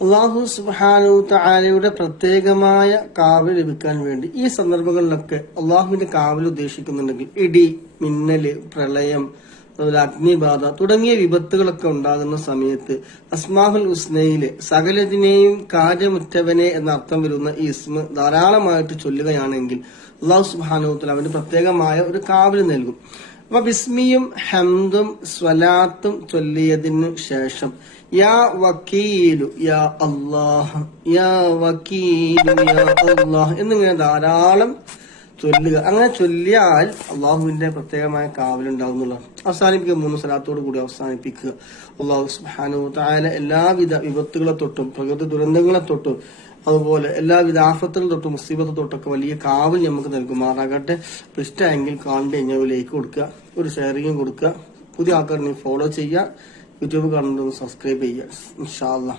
അള്ളാഹു സുബാനു താലയുടെ പ്രത്യേകമായ കാവൽ ലഭിക്കാൻ വേണ്ടി ഈ സന്ദർഭങ്ങളിലൊക്കെ അള്ളാഹുവിന്റെ കാവൽ ഉദ്ദേശിക്കുന്നുണ്ടെങ്കിൽ ഇടി മിന്നൽ പ്രളയം അതുപോലെ അഗ്നിബാധ തുടങ്ങിയ വിപത്തുകളൊക്കെ ഉണ്ടാകുന്ന സമയത്ത് അസ്മാഹുൽ ഉസ്നയിൽ സകലതിനെയും കാര്യമുറ്റവനെ എന്ന അർത്ഥം വരുന്ന ഈ ഇസ്മ ധാരാളമായിട്ട് ചൊല്ലുകയാണെങ്കിൽ അള്ളാഹു സുബാനുത്തല അവന് പ്രത്യേകമായ ഒരു കാവൽ നൽകും. അപ്പൊ ബിസ്മിയും ഹംദും സ്വലാത്തും ചൊല്ലിയതിനു ശേഷം യാ വക്കീലു യാ അള്ളാഹ് യാ വക്കീലു യാ അള്ളാഹ് എന്നിങ്ങനെ ധാരാളം ചൊല്ലുക. അങ്ങനെ ചൊല്ലിയാൽ അള്ളാഹുവിന്റെ പ്രത്യേകമായ കാവലുണ്ടാകുന്നുള്ള അവസാനിപ്പിക്കുക മൂന്ന് സ്ഥലത്തോടു കൂടി അവസാനിപ്പിക്കുക. അള്ളാഹു സുബാനു താല എല്ലാവിധ വിപത്തുകളെ തൊട്ടും പ്രകൃതി ദുരന്തങ്ങളെ തൊട്ടും അതുപോലെ എല്ലാവിധ ആഫത്തുകൾ തൊട്ടും മുസീബത്ത് തൊട്ടൊക്കെ വലിയ കാവൽ നമുക്ക് നൽകുമാറാകട്ടെ ഇഷ്ടമെങ്കിൽ കാണേണ്ട കഴിഞ്ഞാൽ ലൈക്ക് കൊടുക്കുക. ഒരു ഷെയറിങ്ങും കൊടുക്കുക. പുതിയ ആൾക്കാരെ ഫോളോ ചെയ്യുക. യൂട്യൂബ് കാണുന്നത് സബ്സ്ക്രൈബ് ചെയ്യുക. ഇൻഷാല്ലാ